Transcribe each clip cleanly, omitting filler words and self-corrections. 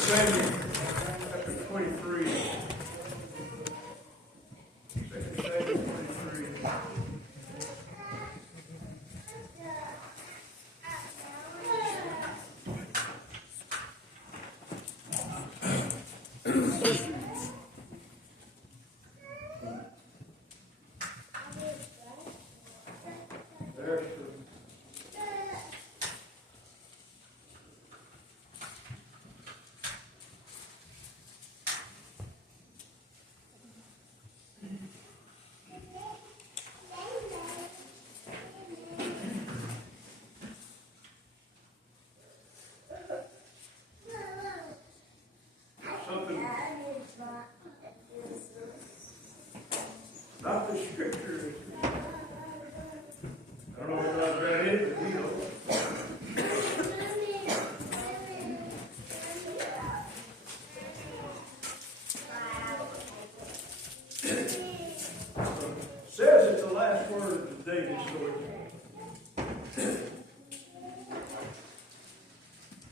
Samuel, chapter 23. 2 Samuel 23. There's something about the scripture. I don't know if I've read it, but we know. Says it's the last word of David's story.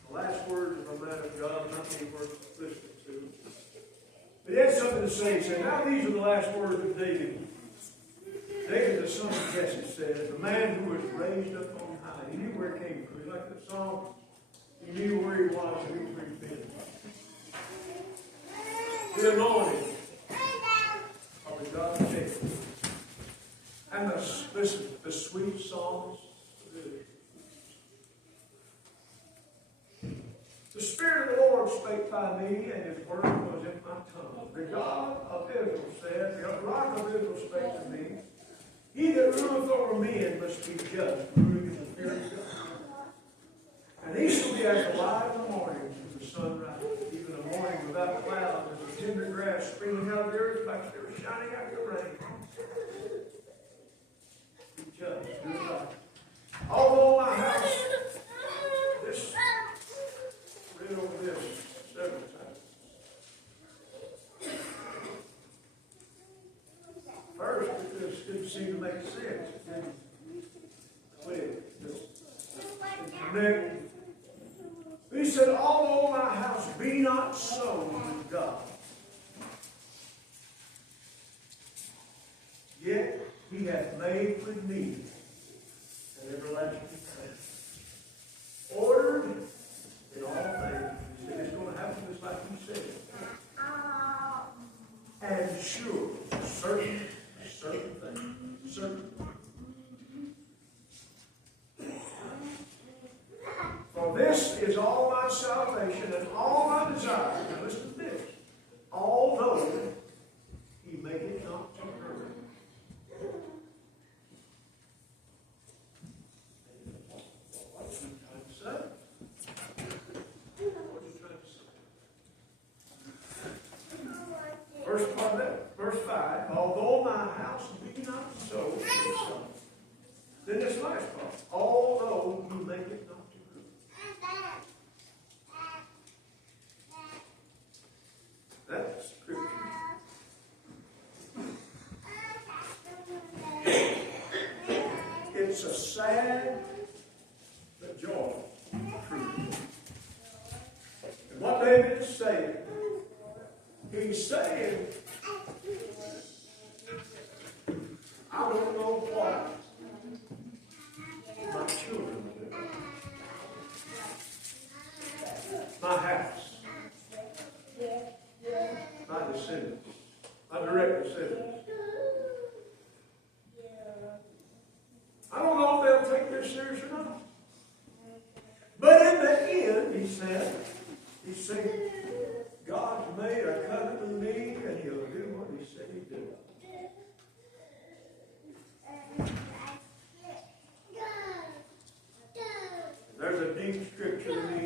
The last words of a man of God, not many words listening to. But he had something to say. He said, now these are the last words of David. David, the son of Jesse, said, the man who was raised up on high. He knew where it came from. He liked the song. He knew where he was and he knew where he'd been. The anointing of the God of Jacob. And the sweet songs. The Spirit of the Lord spake by me, and His word was in my tongue. The God of Israel said, the rock of Israel spake to me, he that ruleth over men must be just, ruling in the fear of God. And he shall be as the light of the morning to the sunrise, even a morning without clouds, as the tender grass springing out of the earth like they were shining out the rain. Be just, do right. Although my house, this, read over this several times. First, it just didn't seem to make sense. It didn't click. Just connect. He said, although my house be not so with God, yet he hath made with me an everlasting faith. Ordered in all things. He said it's going to happen just like he said. And sure, certain things. Certain. For this is all my salvation and all my desire. Now listen to this. Although he make it not to hurt. What's he trying to say? What's he trying to say? First part of that, verse 5. Although my house be not so. Then this last part. Although you make it not to hurt. That's scripture. It's a sad but joyful truth. And what David is saying, he's saying, I don't know what my children will do. My house. My descendants. My direct descendants. I don't know if they'll take this serious or not. But in the end, he said, God's made a covenant with me, and he'll do what he said he'd do. There's a deep scripture to me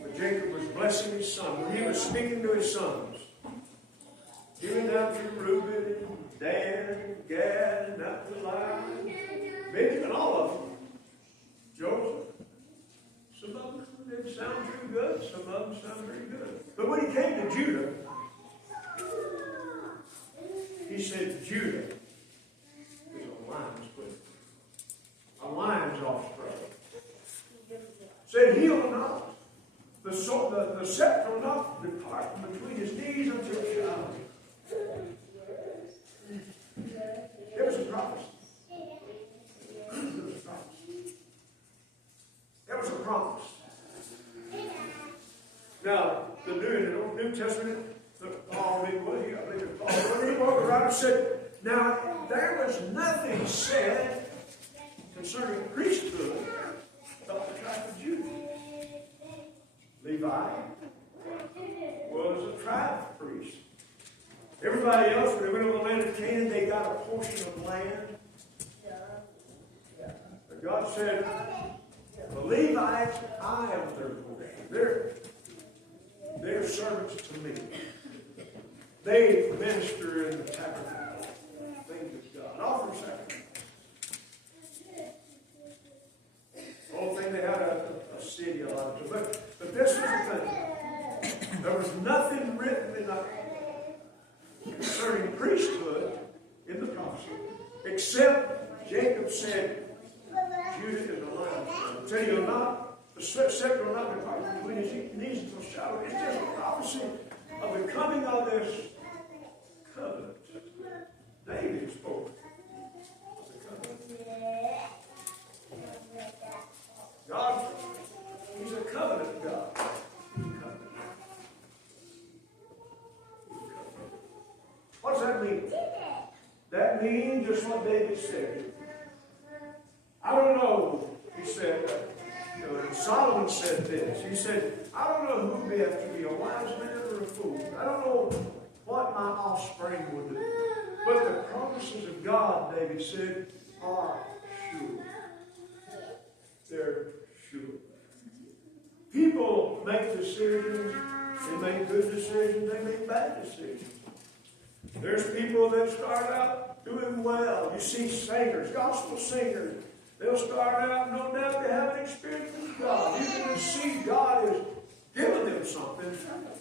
where Jacob was blessing his son, when he was speaking to his sons, even down through Reuben and Dan and Gad and Naphtali, Benjamin, all of them. Joseph. Some of them didn't sound too good, some of them sound very good. But when he came to Judah, he said, Judah is a lion's whelp, a lion's offspring. Said, heal not. The New Testament, Paul, I believe it's Paul, when he wrote, the writer said, now there was nothing said concerning priesthood about the tribe of Judah. Levi was a tribe priest. Everybody else, when they went over the land of Canaan, they got a portion of land. But God said, the Levites, I am their portion. They're servants to me. They minister in the tabernacle. Things of God. Offer sacrifice. The whole thing, they had a city a lot of times. But this was the thing. There was nothing written in the concerning priesthood in the prophecy, except Jacob said, Judah is a line. Said he'll not, the scepter will not depart between his knees until shadow. It's just a prophecy of the coming of this covenant. David spoke of the covenant. God, he's a covenant God. What does that mean? That means just what David said. I don't know, he said, Solomon said this. He said, I don't know who would be after me, a wise man or a fool. I don't know what my offspring would do. But the promises of God, David said, are sure. They're sure. People make decisions. They make good decisions. They make bad decisions. There's people that start out doing well. You see singers, gospel singers. They'll start out, no doubt, they have an experience with God. You can see God is giving them something,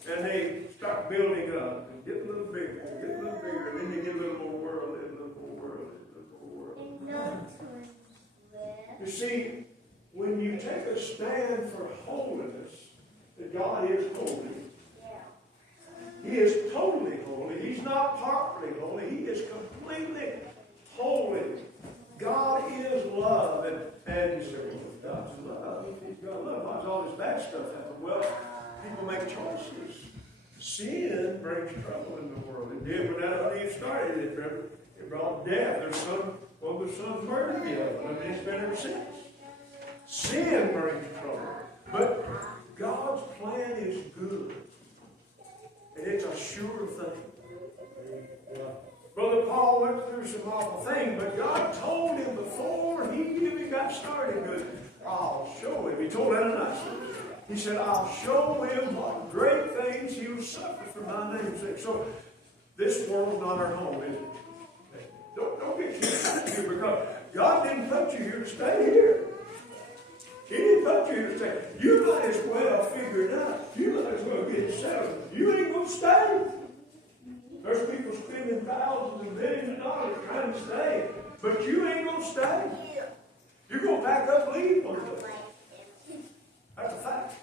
and they start building up and get a little bigger, and then they get a little more worldly, a little more worldly, a little more worldly. You see, when you take a stand for holiness, that God is holy, He is totally holy. He's not partly holy. He is completely holy. God is love. And you say, well, God's love. He's got love. Why does all this bad stuff happen? Well, people make choices. Sin brings trouble in the world. It did when Adam and Eve started. It brought death. One of the sons murdered the other. And it's been ever since. Sin brings trouble. But God's plan is good. And it's a sure thing. Brother Paul went through some awful things, but God told him before he even got started good, I'll show him. He told Ananias. He said, I'll show him what great things he will suffer for my name's sake. So this world's not our home, is it? Don't get used to because God didn't put you here to stay here. He didn't put you here to stay. You might as well figure it out. You might as well get settled. You ain't going to stay. There's people spending thousands and millions of dollars trying to stay. But you ain't going to stay. You're going to pack up and leave. That's a fact.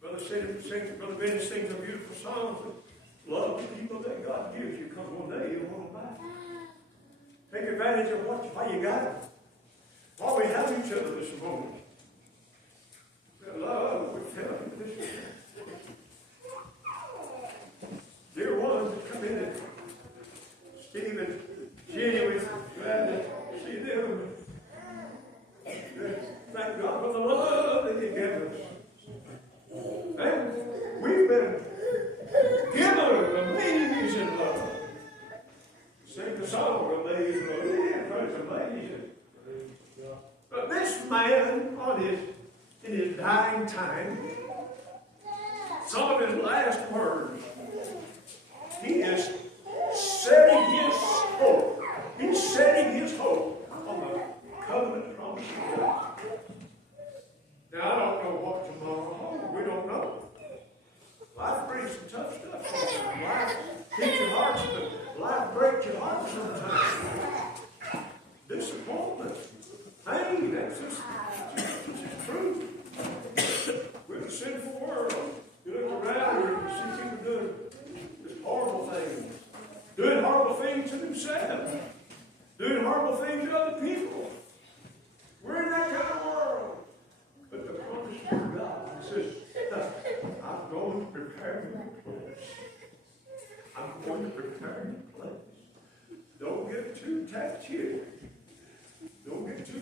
Brother Benny sings a beautiful song. Love the people that God gives you, because one day you'll want them back. Take advantage of what you got. While we have each other this moment. Love, we tell you this. Dear ones that come in, and Steve and Jenny, we're glad to see them. Thank God for the love that He gave us. And we've been given amazing love. Sing the song, Amazing Love. It's amazing. But this man, in his dying time, some of his last words, he is setting his hope. He's setting his hope on the covenant promise of God. Now, I don't know what tomorrow holds. We don't know. Life brings some tough stuff sometimes. Life hits your heart, but life breaks your heart sometimes. Disappointment. Pain, that's just true. We're in a sinful world. You look around here and you see people doing this horrible things.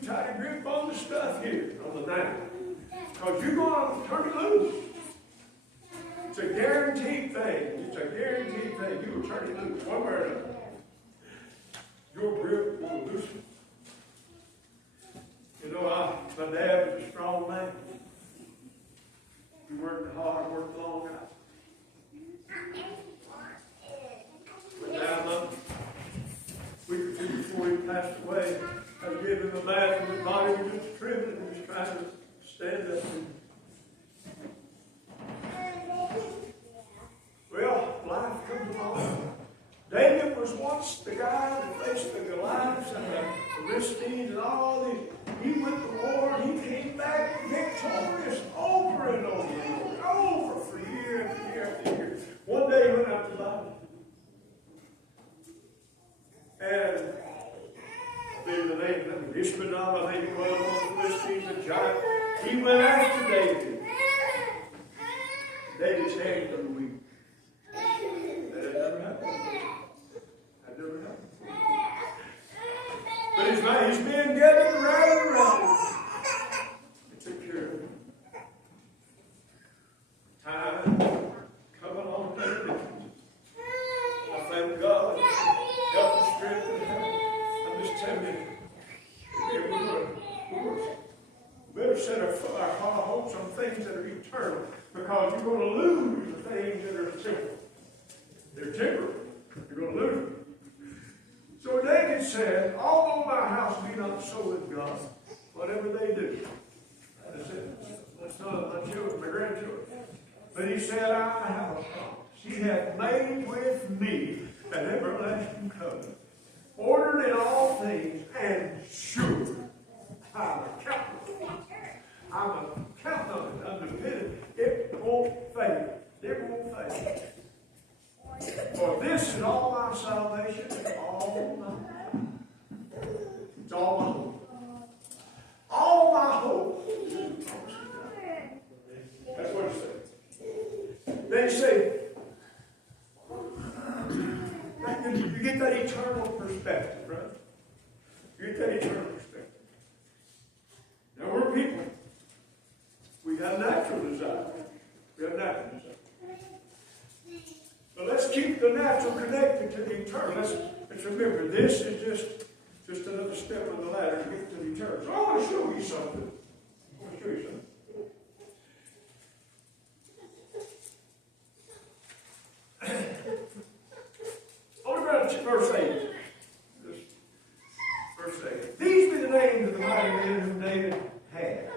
a tighter grip on the stuff here, on the now. Because you're going to turn it loose. It's a guaranteed thing. It's a guaranteed thing. You will turn it loose one way or another. Your grip will loosen. You know, my dad was a strong man. He worked hard, worked long hours. But now, a week or two before he passed away, I gave him a bath and his body was just trembling and he was trying to stand up. Well, life comes along. David was once the guy that faced the Goliaths and the Philistines and all these. He went to war and he came back victorious over and over and over for year after year after year. One day he went out to battle. And the name of Ishmael, I think it was, one of the Philistines, a giant. He went after David. David's hands were weak. That had never happened. That never happened. But his men gathered around him. They took care of him. Time coming on David. I thank God. Help and strength and help. I'm just telling you. We better set our hopes on things that are eternal, because you're going to lose the things that are temporal. They're temporal. You're going to lose them. So David said, although my house be not so with God, whatever they do, that's it. That's not my children, my grandchildren. But he said, I have a promise. He hath made with me an everlasting covenant, ordered in all things, and sure. I'm a count on it. I'm dependent. It won't fail. It won't fail. For this is all my salvation and all my hope. It's all my hope. All my hope. That's what it says. They say, you get that eternal perspective, right? You get that eternal perspective. Now we're people. We have natural desire. We have natural desire. But let's keep the natural connected to the eternal. Let's remember, this is just another step on the ladder to get to the eternal. So I want to show you something. Only around verse 8. Verse 8. These be the names of the mighty men whom David had.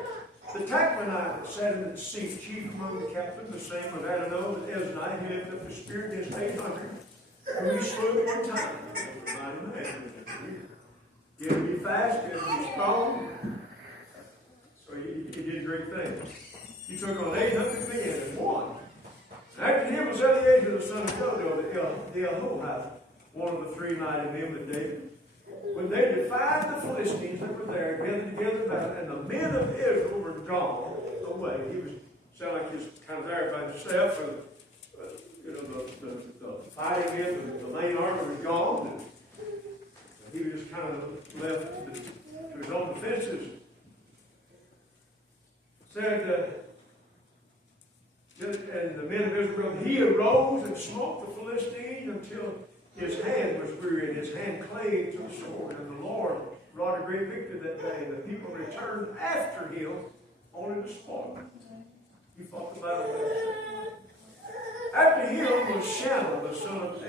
The Tachmonite that sat in the seat, chief among the captains, the same was Adonai, the Eznai, he lifted up the spirit in his 800, whom he slew at one time. Mighty man. He had to be fast, he had to be strong. So he did great things. He took on 800 men and won. After him was Eleazar, the son of Dodo, the Ahohite, one of the three mighty men with David. When they defied the Philistines that were there, gathered together about, and the men of Israel were gone away. He was sounded like he was kind of there by himself, and the fighting in the main army was gone, and he was just kind of left to his own defenses. Said, and the men of Israel, he arose and smote the Philistines until his hand was weary and his hand clave to the sword. And the Lord wrought a great victory that day. And the people returned after him only to spoil him. He fought the battle by himself. After him was Shammah, the son of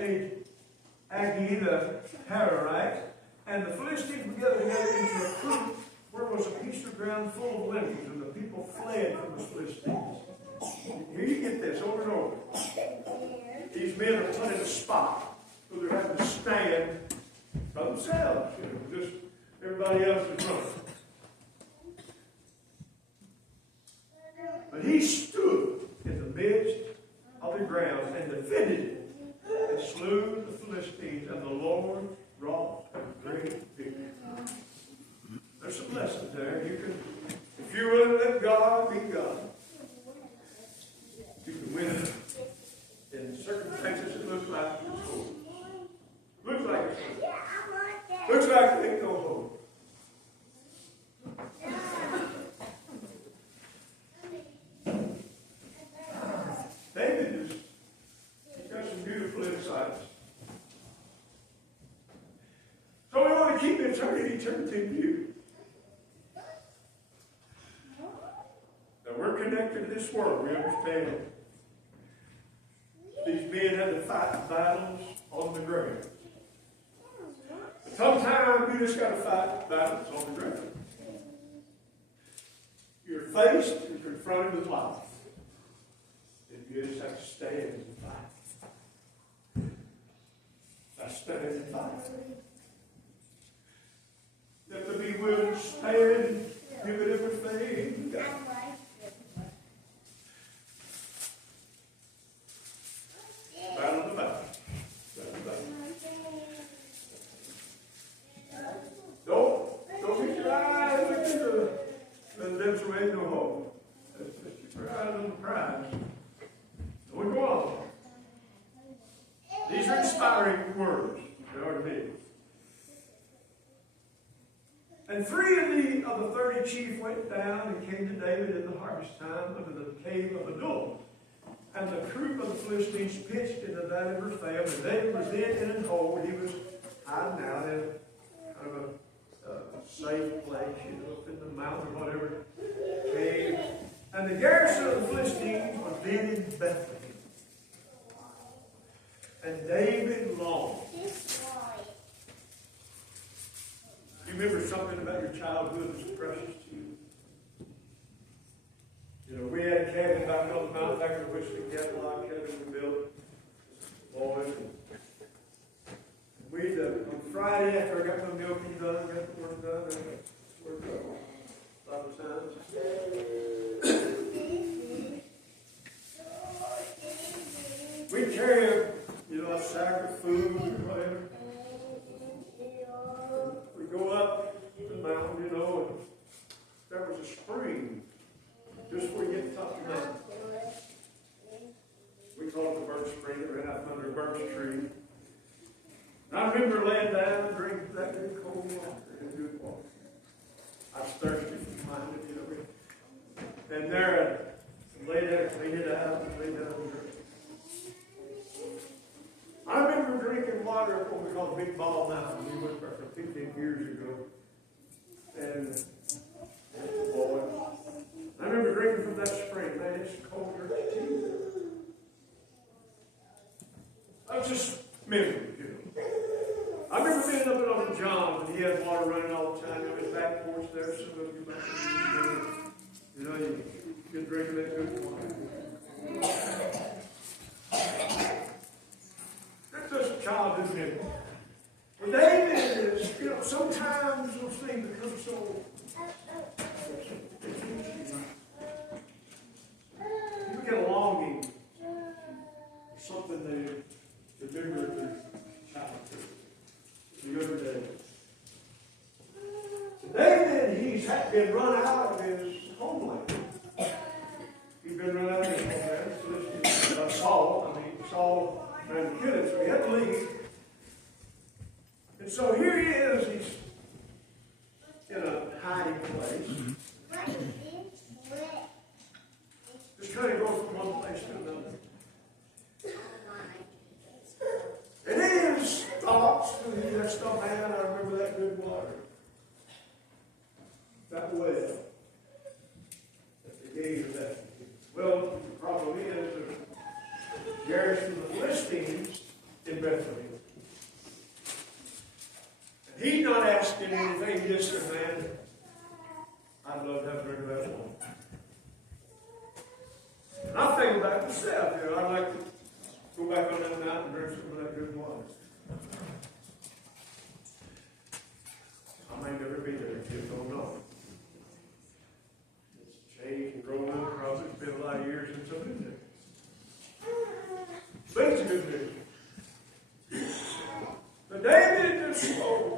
Agi the Hararite. And the Philistines were gathered together into a troop where was a piece of ground full of lentils. And the people fled from the Philistines. Here you get this over and over. These men are put in a spot where they're having to stand by themselves. Just everybody else is running. But he stood in the midst of the ground and defended it and slew the Philistines, and the Lord wrought a great victory. There's some lessons there. You can, if you're willing to let God be God, you can win it. In circumstances it looks like it's hope. Looks like it's hope. Looks like there ain't no hope. eternity in you. Now we're connected to this world. We understand. These men had to fight battles on the ground. But sometimes you just got to fight battles on the ground. You're faced and confronted with life. And you just have to stand and fight. I stand and fight. You have to be willing to stand and give it everything you got. Battle the battle. Battle the battle. Don't get your eyes into the lips who ain't no hope. Let's keep your eyes on the prize. So we go on. These are inspiring words. You know what I mean? And 3 of the 30 chiefs went down and came to David in the harvest time under the cave of Adullam. And the troop of the Philistines pitched in the valley of Rephaim, and David was in an hole. He was hiding out in kind of a safe place, up in the mountain or whatever, cave. And the garrison of the Philistines was then in Bethlehem. And David longed. You remember something about your childhood that's precious to you? You know, we had a cabin back on the mountain, back in which the Cadillac cabin we built. Boys. We'd, on Friday after I got my milking done, got the work done, I worked a lot of times. We'd carry a sack of food or whatever. We'd go up the mountain, and there was a spring just before you get to the top of the mountain. We call it the birch spring. It ran out from under a birch tree. And I remember laying down and drinking that good cold water and good water. I was thirsty from finding it, And there, I lay there, clean it out, and lay down and drink. I remember drinking water at what we call Big Ball Mountain. We went there for 15 years ago. And boy, I remember drinking from that spring. Man, it's cold as tea. That's just memory, I remember being up at Uncle John's, and he had water running all the time. His back porch there, some of you back there. You could drink that good water. That's just childhood memory. Well, David is, sometimes those things become so. You get a longing for something they remember their childhood, the younger days. David, he's been run out of his homeland. He's been run out of his homeland. So this is Saul trying to kill him, so he had to leave. And so here he is, he's in a hiding place. Just trying to go from one place to another. And in his thoughts, when he just thought, man, I remember that good water. That well at the gate of Bethlehem. Well, the problem is the garrison of the Philistines in Bethlehem. And he's not asking anything. He just said, man, I'd love to have a drink of that water. And I think about myself, I'd like to go back on that mountain and drink some of that good water. I may never be there, kids don't know. It's changed and grown up across. It's been a lot of years since I've been there. But it's good news. But David just spoke.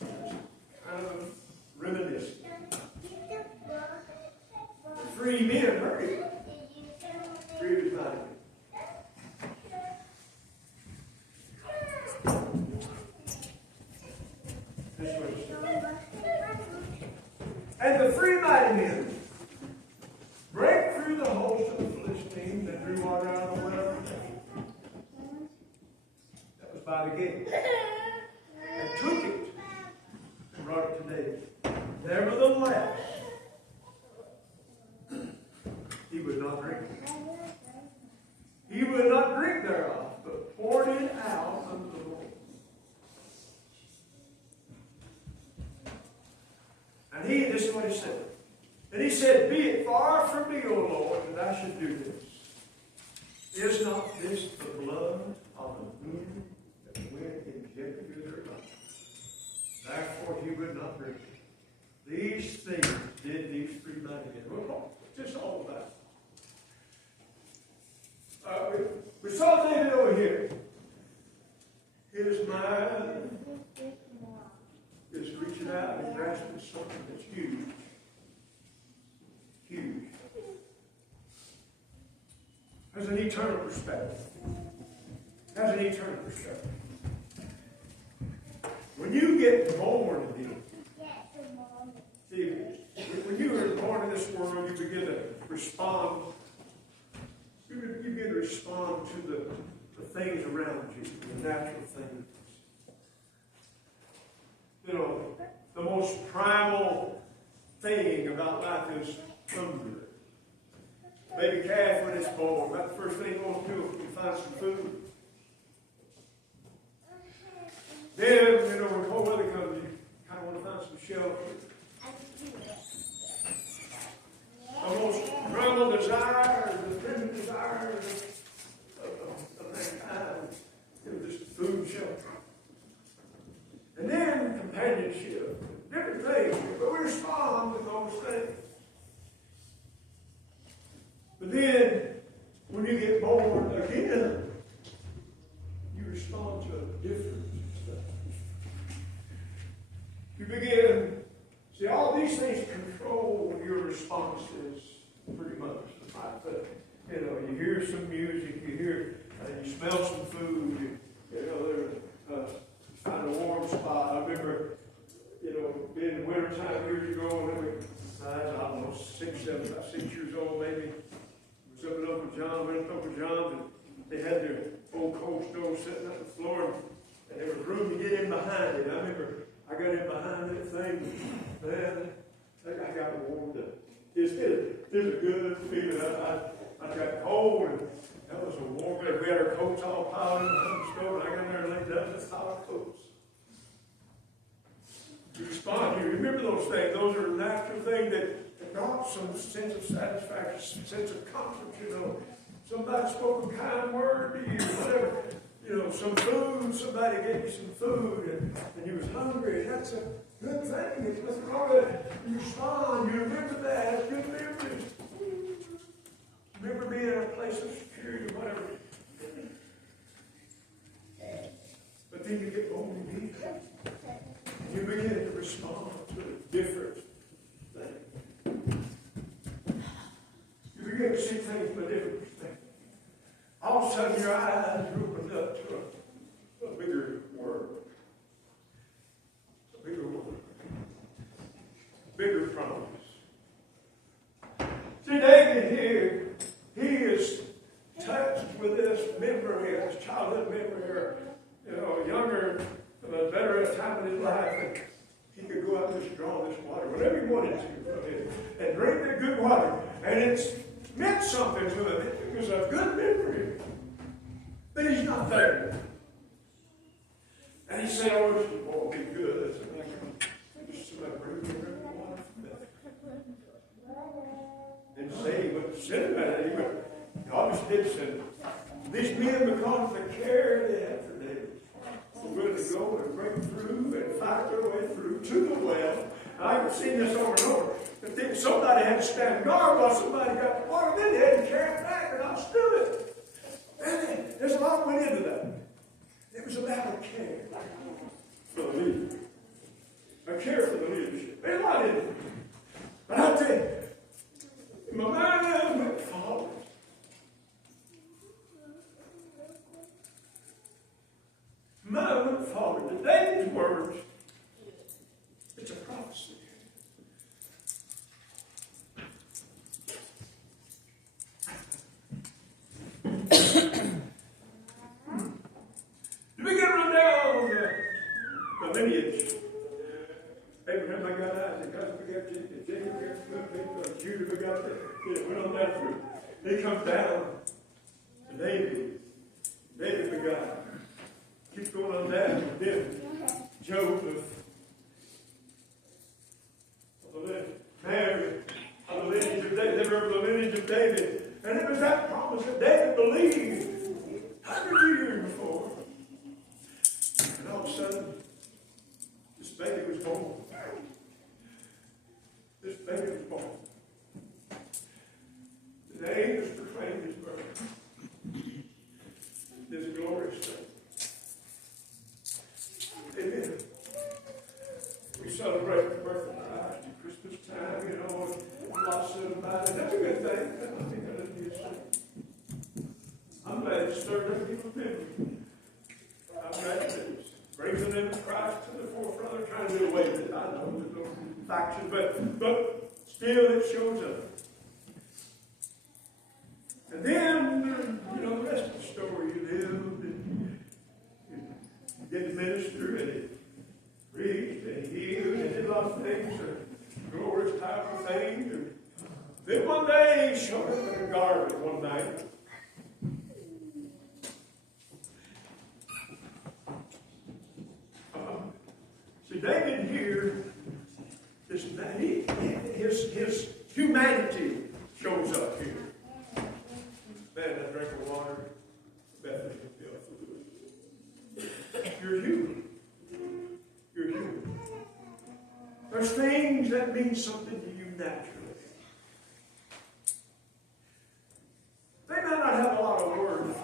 Kind of reminiscent. 3 men heard it. 3 of his mighty men. This way. And the 3 mighty men break through the host of the Philistines and drew water out of the well. That was by the gate. And David. Nevertheless, he would not drink it. He would not drink thereof, but poured it out unto the Lord. And this is what he said. And he said, be it far from me, O Lord, that I should do this. Is not this the blood of the men that went in jeopardy of their life? Therefore he would not drink it. These things did these 3 mighty men. Well, what's this all about? We saw David over here. His mind is reaching out and grasping something that's huge. Huge. Has an eternal perspective. Has an eternal perspective. When you get born again, see, when you are born in this world, you begin to respond. You begin to respond to the things around you, the natural things. You know, the most primal thing about life is hunger. Baby calf, when it's born, that's the first thing you want to do is find some food. Then, you know, when cold weather comes, you kind of want to find some shelter. The most primal desire, the primitive desire of mankind is just food and shelter. And then companionship, different things. But we respond to those things. But then, when you get born again, you respond to a different stuff. You begin, see, all these things control your responses pretty much. But, you know, you hear some music, you smell some food, you know, find a warm spot. I remember, you know, being in the wintertime years ago, and I don't know, 6 years old maybe. I was up at Uncle John, went to Uncle John's, and they had their old coal stove sitting on the floor, and there was room to get in behind it. I remember I got in behind that thing, man, I got warmed up. It's a good feeling. I got cold, and that was a warm day. We had our coats all piled in the stove, and I got in there and laid down with our coats. You respond, you remember those things. Those are natural things that brought some sense of satisfaction, some sense of comfort, you know. Somebody spoke a kind word to you, whatever. You know, some food, somebody gave you some food, and you was hungry. That's a good thing. It's nothing wrong with it. You respond, you remember that. It's good memories. Remember being in a place of security or whatever. But then you get born again. You begin to respond to a different thing. You begin to see things from a different perspective. All of a sudden your eyes are opened up to a bigger world. A bigger world. Bigger promise. See, David here, he is touched with this memory, this childhood memory, or, you know, younger, a better time in his life, and he could go out and just draw this water whenever he wanted to, and drink that good water. And it's meant something to him. It was a good memory. But he's not there. And he said, oh, this won't be good. Somebody bring me a drink of water from that. And say he wouldn't send him that. He obviously did send him. These men, because of the care they had for David, were willing to go and break through and fight their way through to the well. I've seen this over and over. But somebody had to stand guard while somebody got the water. Then they had to carry it back and not steal it. And there's a lot went into that. It was about care for the leader. A care for the leadership. There's a lot in it. But I tell you, my mind went forward. Mine went forward. The David's words, it's a prophecy. You begin to run down the lineage. Abraham, Judah got there. It went on that through. He comes down to David. David begot. Keeps going on down. Then Joseph. Mary. Of the lineage of David. They were the lineage of David. And it was that promise that David believed 100 years before. And all of a sudden, this baby was born. This baby was born. The angels proclaimed his birth. This glorious thing. Amen. We celebrate the birth of Christ at Christmas time, you know, and lots of about it. That's a good thing. I don't think that is a thing. I'm glad it stirred up people's memory. I'm glad it brings them into Christ to the forefront. They're trying to do away with it. I know there's no faction, but still it shows up. And then, you know, the rest of the story, you lived and you did minister and it preached and healed and did a lot of things, glorious type of things. And then one day he showed up in a garden one night. See, David here, his humanity shows up here. Man, that drink of water, Bethany will feel. You're human. You're human. There's things that mean something to you naturally. They may not have a lot of worth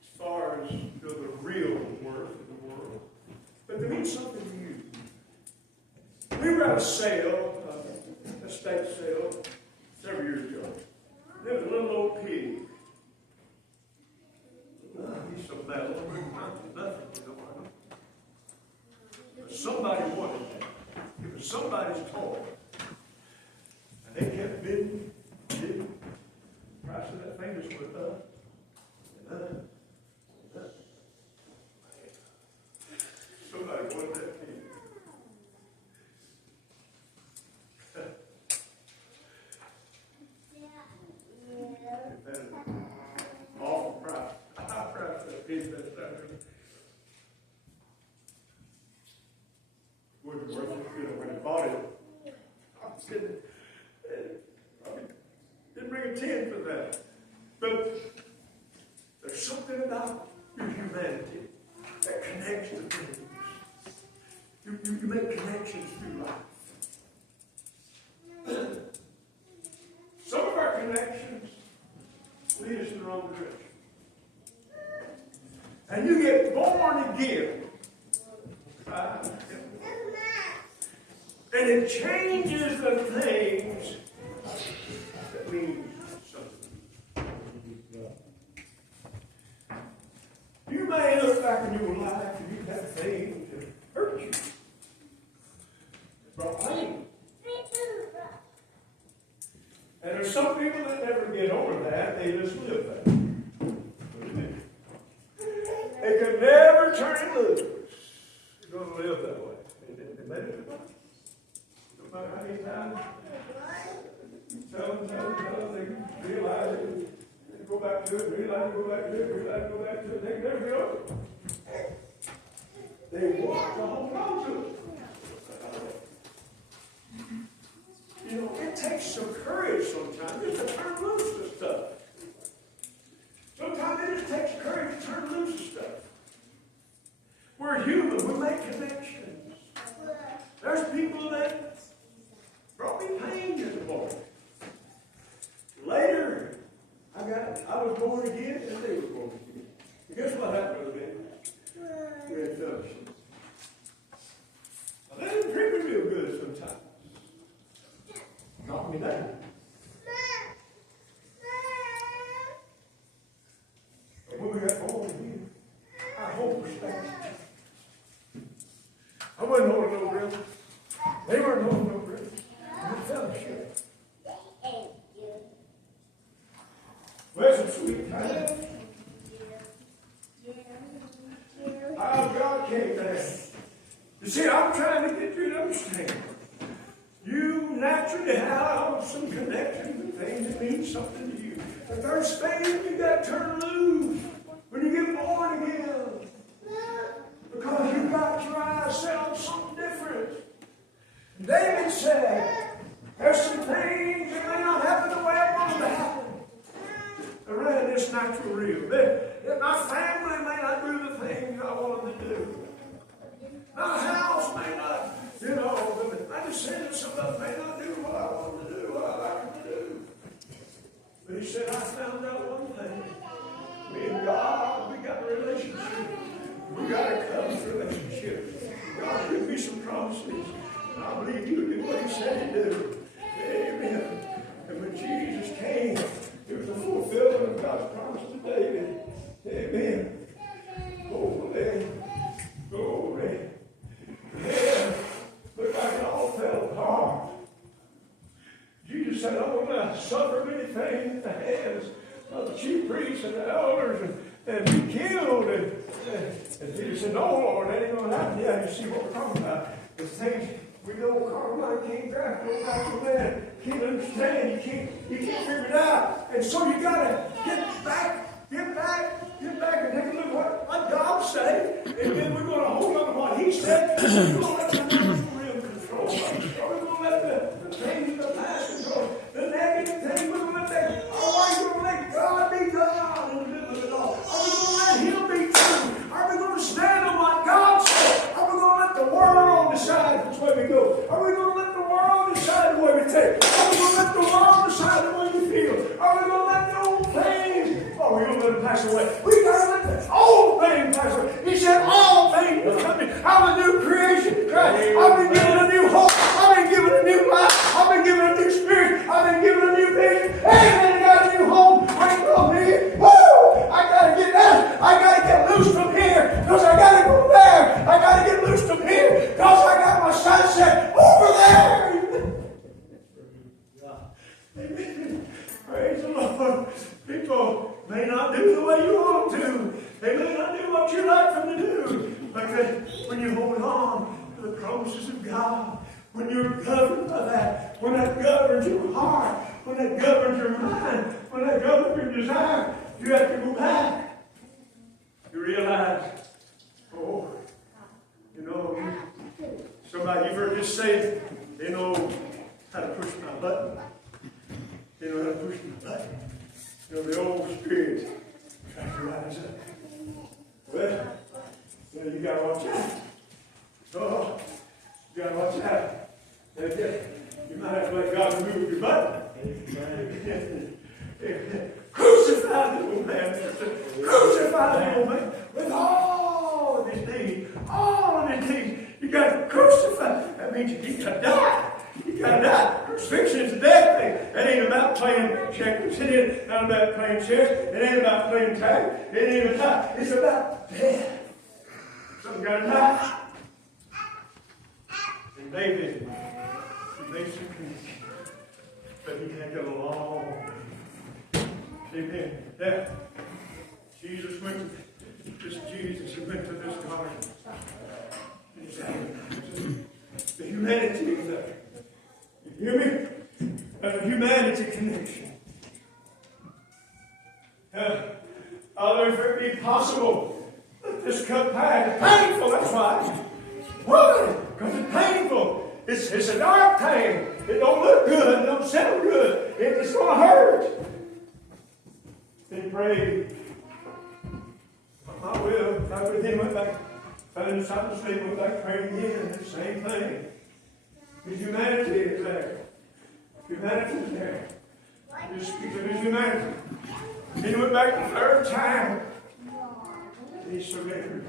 as far as the real worth in the world, but they mean something to you. We were at a sale, a estate sale, several years ago. There was a little old pig. He's so bad, nothing, you know. But somebody wanted that. It was somebody's toy. And they kept bidding. The price of that thing just went up and up and up. Somebody wanted that pig. Awful price. High price for that pig that time. Wasn't worth it, you know, when I bought it. Didn't bring a 10 for that. But there's something about your humanity that connects to things. You make connections through life. Some of our connections lead us in the wrong direction. And you get born again. And it changes the things that mean something. You may look back in your life and you've had things that hurt you. Brought pain. And there's some people that never get over that, they just live that. They can never turn it loose. They're going to live that way. No matter how many times you tell them, they realize it, they go back to it, realize it, go back to it, realize it, go back to it, they can never get over it. They want to hold on to it. You know, it takes some courage sometimes just to turn loose the stuff. Sometimes it just takes courage to turn loose the stuff. We're human. We make connections. There's people that brought me pain this morning. Later, I was born again and they were born again. And guess what happened with me? We had fellowship. Well, they didn't treat me real good sometimes. Knocked me down. But when we got born again, our whole perspective. I wasn't holding no breath. They weren't holding no breath. We fellowship. Well, some sweet times. How God came down. You see, I'm trying to get you to understand You naturally have some connection with things that mean something to you. But there's things you got to turn loose when you get born again. Because you've got your eyes set on something different. David said, there's some things that may not happen the way I want them to happen. Around this natural realm. My family may not do the things I want them to do. My house may not, my descendants of them may not do what I want them to do, what I like them to do. But he said, I found out one thing. Me and God, we got a relationship. We got a covenant relationship. God give me some promises. And I believe you do what he said he'd do. Amen. And when Jesus came, it was a fulfillment of God's promise to David. Amen. Glory. Glory. Yeah. Looked like it all fell apart. Jesus said, I'm going to suffer many things at the hands of the chief priests and the elders and be killed. And Jesus said, no, Lord, that ain't going to happen. Yeah, you see what we're talking about. The things we know Carmine can't grasp, no natural man can't understand. You can't figure it out. And so you got to get back and take a look at what God said. And then we're going to hold on to what he said. We're going to let the natural realm control us. We're going to let the things of the past control. The negative things, we're going to let that. Are we going to let God be God in the middle of it all? Are we going to let him be true? Are we going to stand on what God said? Are we going to let the world decide which way we go? Are we going to let the world decide the way we take? Are we going to let the world decide the way we feel? Are we going to let the old things? Are we going to let them pass away? We got to let the old things pass away. He said all things will come in. I'm a new creation. Right? I've been given a new hope. I've been given a new life. I've been given a new spirit. I've been given a new vision. Amen. I got a new home. Wait from here. Woo! I got to get out. I got to get loose from here because I got to go there. I got to get loose from here because I got my sunset over there. Amen. Praise the Lord. People may not do the way you want to. They may not do what you like them to do. But when you hold on to the promises of God, when you're governed by that, when that governs your heart, when that governs your mind, when that governs your desire, you have to go back. You realize, somebody, you've heard this say, they know how to push my button. They know how to push my button. The old spirit trying to rise up. Well, you got to watch out. Oh, you got to watch out. You might have to let God remove your button. Crucify the old man. Crucify the old man with all of his deeds. All of his deeds. You got to crucify. That means you got to die. You got to die. Crucifixion is a death thing. It ain't about playing checkers. It ain't not about playing chess. It ain't about playing tag. It ain't about. It's about death. Something got to die. And David, he made some connection, but he had to go long. Amen. Yeah. Jesus went to this garden. The humanity is there. You hear me? A humanity connection. If it be possible, let this cup pass. It's painful, that's why. Why? Because it's painful. It's a dark pain. It don't look good. It don't sound good. It's going to hurt. Then he prayed. I will. Then went back. Found the disciples sleep, went back praying again. The same thing. His humanity is there. Humanity is there. He speaks of his humanity. Then he went back the third time. And he surrendered.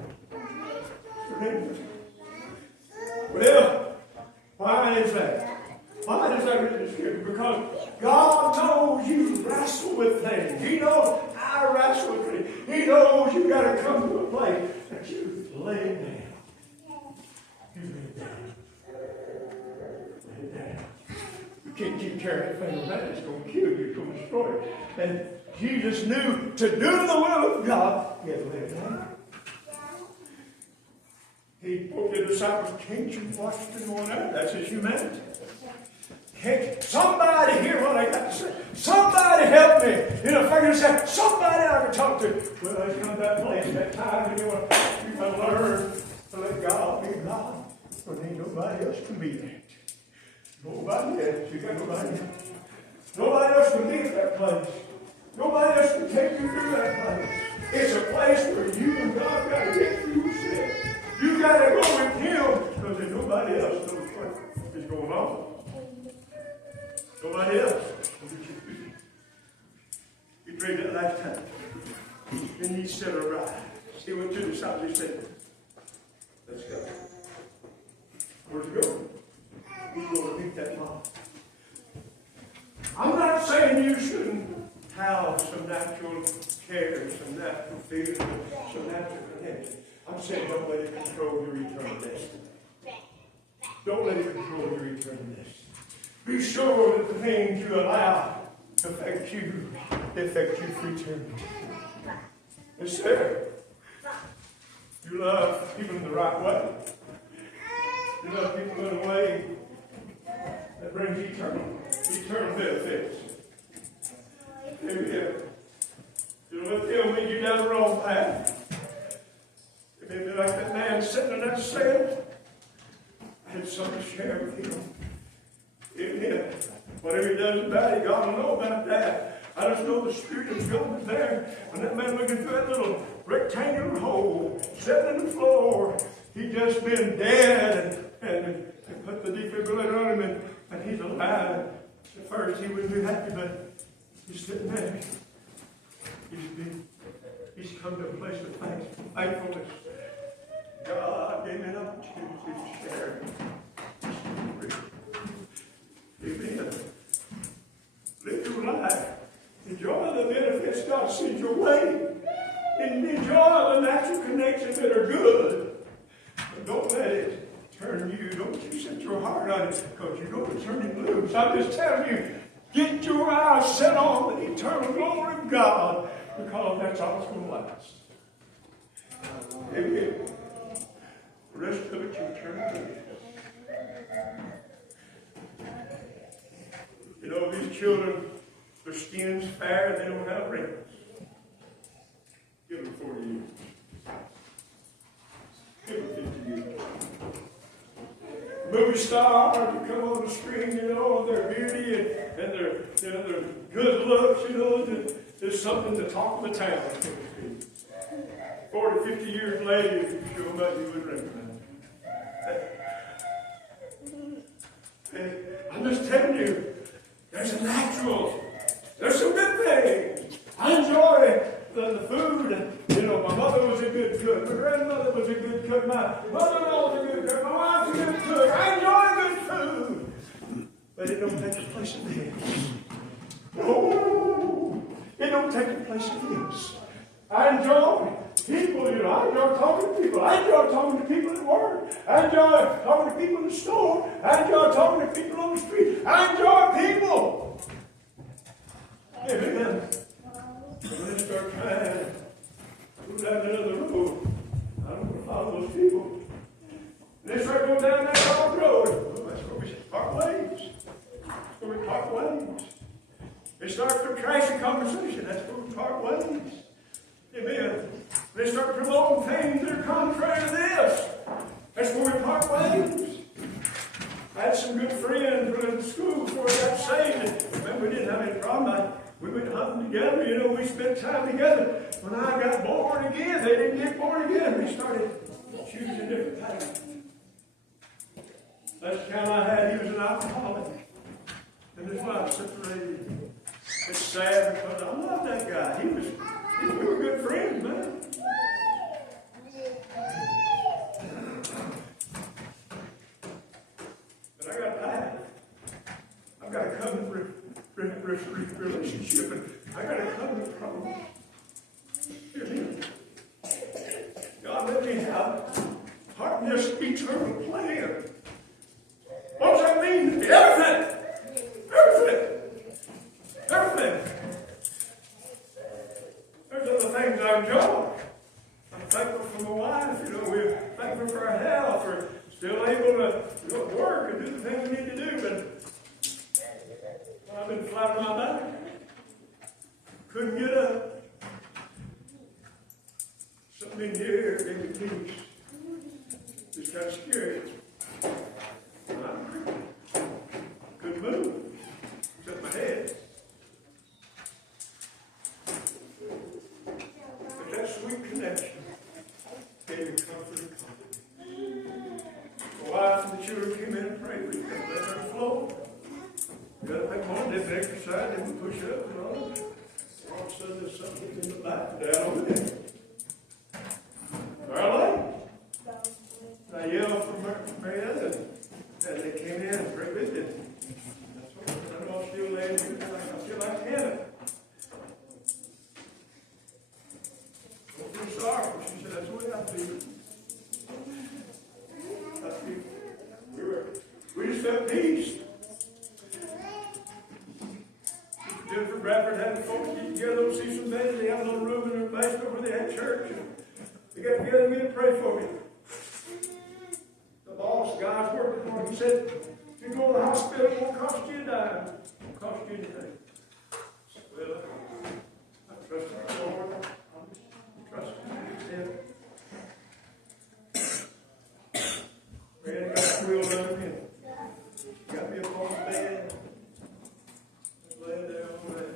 Surrendered. Well, why is that? Why is that written in Scripture? Because God knows you wrestle with things. He knows I wrestle with things. He knows you've got to come to a place that you lay it down. You lay it down. Lay it down. You can't keep carrying that thing around. It's going to kill you. It's going to destroy you. And Jesus knew to do the will of God, he had to lay it down. He told the disciples, can't you watch them going out? That's his humanity. Can't somebody hear what I got to say? Somebody help me. You know, if I can say, somebody I can talk to. Well, there's come that place, that time when you gotta learn to let God be God. When ain't nobody else can be that. Nobody else. You got nobody else. Nobody else can be at that place. Nobody else can take you through that place. It's a place where you and God got to get through sin. You got to go with Him because there's nobody else knows what is going on. Nobody else. He prayed that last time. And he said, all right. He went to the disciples. He said, let's go. Where's he going? He's going to meet that mom. I'm not saying you shouldn't have some natural care, some natural feelings, some natural connection. I'm saying don't let it control your eternal destiny. Don't let it control your eternal destiny. Be sure that the things you allow affect you for eternity. Yes, sir. You love people in the right way. You love people in a way that brings eternal benefits. Amen. You know what they'll lead you down the wrong path. It may be like that man sitting in that cell. I had something to share with him. Amen. Whatever he does about it, God will know about that. I just know the Spirit of God was there. And that man looking through that little rectangular hole, sitting in the floor, he just been dead and put the defibrillator on him and he's alive. At first he wouldn't be happy, but he's sitting there. He's come to a place of thankfulness. God gave me an opportunity to share. Amen. Live your life. Enjoy the benefits God sends your way. And enjoy the natural connections that are good. But don't let it turn you. Don't you set your heart on it because you're going to turn it loose. I'm just telling you, get your eyes set on the eternal glory of God because that's all it's going to last. Amen. The rest of it you turn to. You know, these children, their skin's fair, they don't have wrinkles. Give them 40 years. Give them 50 years. Movie stars who come on the screen, you know, their beauty and their good looks, you know, there's something to talk of the town. 40, 50 years later, if you show them up, you wouldn't recognize them. Hey, I'm just telling you, there's a natural. There's some good things. I enjoy the food. You know, my mother was a good cook. My grandmother was a good cook. My mother-in-law was a good cook. My wife's a good cook. I enjoy good food. But it don't take the place of this. Oh, it don't take the place of this. I enjoy people, you know. I enjoy talking to people. I enjoy talking to people at work. I enjoy talking to people in the store. I enjoy talking to people on the street. I enjoy people. Amen. When they start trying to go down another road, I don't want to follow those people. And they start going down that wrong road. Well, that's where we part ways. That's where we part ways. They start to trashy conversation. That's where we part ways. Amen. They start promoting things that are contrary to this. That's where we part ways. I had some good friends who were in school before I got saved. Remember, we didn't have any problem. We went hunting together. You know, we spent time together. When I got born again, they didn't get born again. We started choosing different paths. That's the kind I had. He was an alcoholic. And his wife separated. It's sad because I love that guy. We were good friends, man. But I got a path. I've got a covenant relationship, and I got a covenant problem. God let me have part in this eternal plan. What does that mean? Everything. Everything. Everything. There's other things I enjoy. I'm thankful for my wife. You know, we're thankful for our health. We're still able to go to work and do the things we need to do. But Something in here gave me peace. It's kind of scary. Couldn't move. Except my head. But that sweet connection gave me comfort and comfort. My wife and the children came in and prayed. We got down on the floor. We got up that morning, did an exercise, did a push-up and all. All of a sudden there's something in the back down over there. Marlene? I yelled for Marianne, and they came in and prayed with it. I don't know if she'll lay in here. I feel like Hannah. Don't feel sorry. She said, that's the way I feel. We just felt peace. Jennifer Bradford had the folks get together to see some beds. They had a little room in their basement where they had church. And they got together with me and prayed for me. The boss, the guys working for me, he said, if you go to the hospital, it won't cost you a dime. It won't cost you anything. Well, I trust the Lord. I trust Him. Man, got real done me. Got me up on the bed. Lay there on the bed.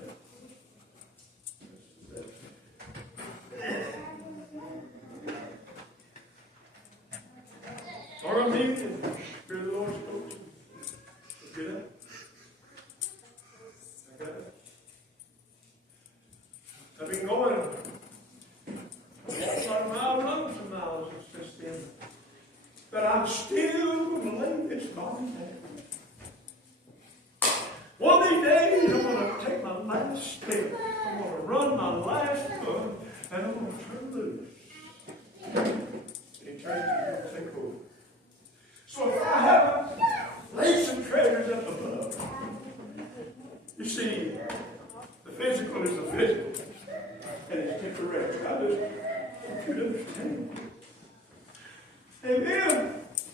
Or I'm eating. Spirit of the Lord spoke to me. Get up. I got it. I've been going. I've walked a lot of miles, run some miles since then. But I'm still going to lay this body down. One of these days, I'm going to take my last step. I'm going to run my last run, and I'm going to turn loose. Eternity will take over. So if I haven't laid some treasures up above, you see, the physical is the physical, and it's temporary. I just want you to understand. Amen.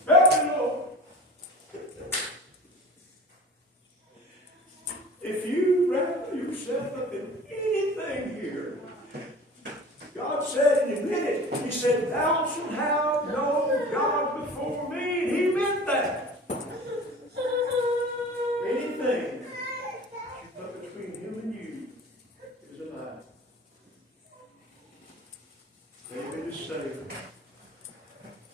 Help me, Lord. If you wrap yourself up in anything here, God said in a minute, He said, thou shalt have no God before me. And He meant that. Anything but between Him and you is a lie. David is saved.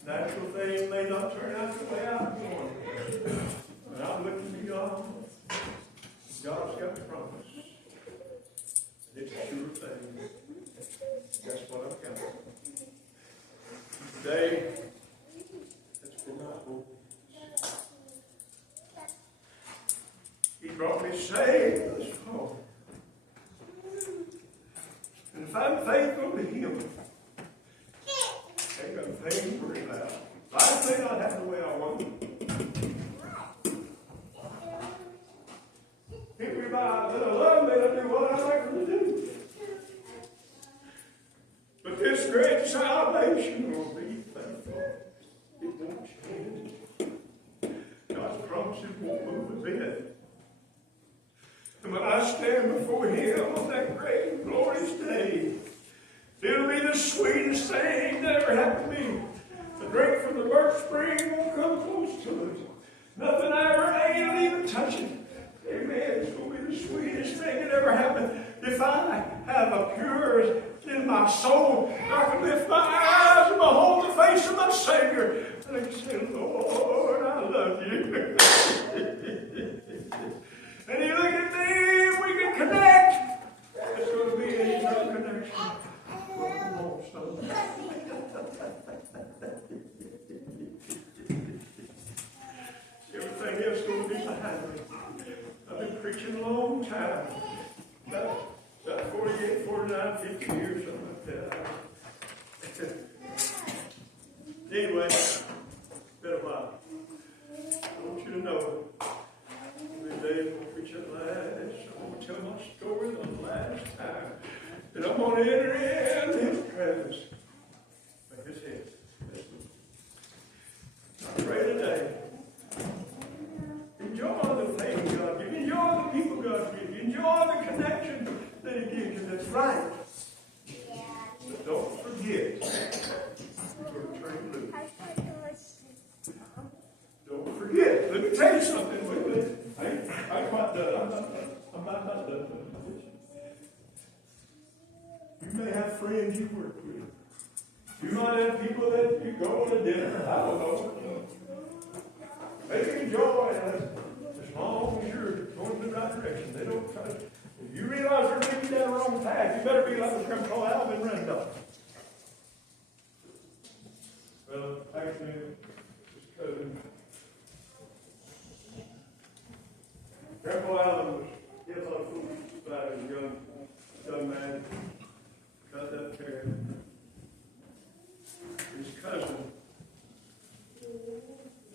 Natural things may not turn out the way I want. But I'm looking beyond. God's got a promise. And it's a sure thing. That's what I've got. Today, that's for my hope. He brought me saved thus far. And if I'm faithful to Him, ain't got a thing to worry about. Life may not happen the way I want it. Everybody that I love may not do what I like them to do. But this great salvation will be faithful. It won't change. God's promises won't move a bit. And when I stand before Him on that great glorious day, it'll be the sweetest thing that ever happened to me. The drink from the birch spring won't come close to it. Nothing I ever ate will even touch it. Amen. It's going to be the sweetest thing that ever happened. If I have a pure in my soul, I can lift my eyes and behold the face of my Savior. And I can say, Lord, I love you. And He look at me, we can connect. It's going to be an eternal connection. Everything else is going to be behind me. I've been preaching a long time. About 48, 49, 50 years, something like that. Anyway, it's been a while. I want you to know, every day I'm going to preach at last. I'm going to tell my story the last time. And I'm going to enter in His presence. Like His head. I pray today. Enjoy the things God gives you. Enjoy the people God gives you. Enjoy the connection that He gives you that's right. But don't forget let me tell you something. Wait a minute. I'm quite done. I'm not done. You may have friends you work with. You might have people that you go to dinner. I don't know. They enjoy it as long as you're going in the right direction. They don't try to. If you realize they're leading you down the wrong path, you better be like the Grandpa Alvin Randolph. Well, actually, his cousin. Grandpa Alvin was, he had a lot of foolishness about it as a young man. Got that hair. His cousin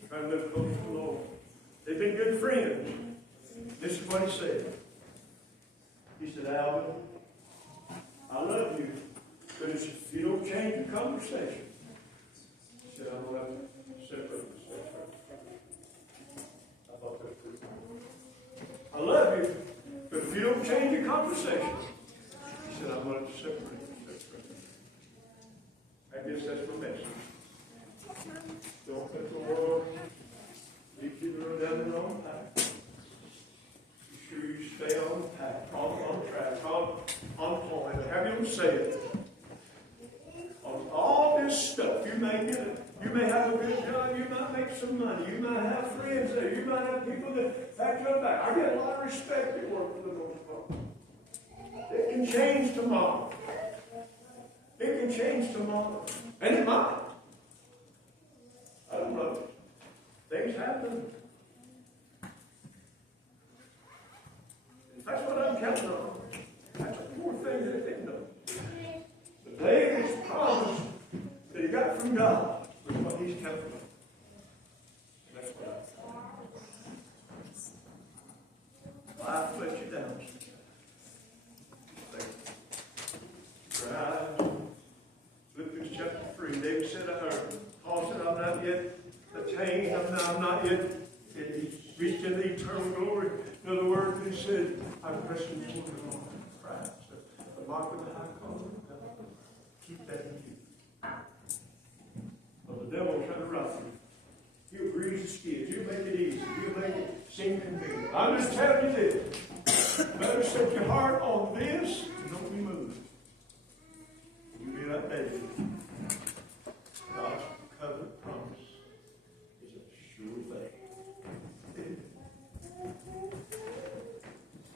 trying to live close to the Lord. They've been good friends. This is what he said. He said, Alvin, I love you, but if you don't change the conversation, he said, I'm going to have to separate myself. I thought that was pretty cool. I love you, but if you don't change the conversation, he said, I'm going to have to separate myself. I guess that's my message. Don't let the world lead you to run down the wrong path. Be sure you stay on the path, on track, on point. Have him say it. On all this stuff, you may have a good job, you might make some money, you might have friends there, you might have people that back you back. I get a lot of respect at work for the most part. It can change tomorrow. It can change tomorrow. And it might. I don't know. Things happen. That's what I'm counting on. That's a poor thing that it didn't know. The David's promise that he got from God was what he's counting on. That's what life lets you down. Right. Philippians chapter 3. David said, Paul said, I'm not yet attained. I'm not yet reached into eternal glory. In other words, he said, I'm pressing toward the Lord of Christ. The mark of the high calling. Keep that in you. Well, the devil will try to rough you. He'll grease the skid. He'll make it easy. He'll make it seem convenient. I'm just telling you this. Better set your heart on this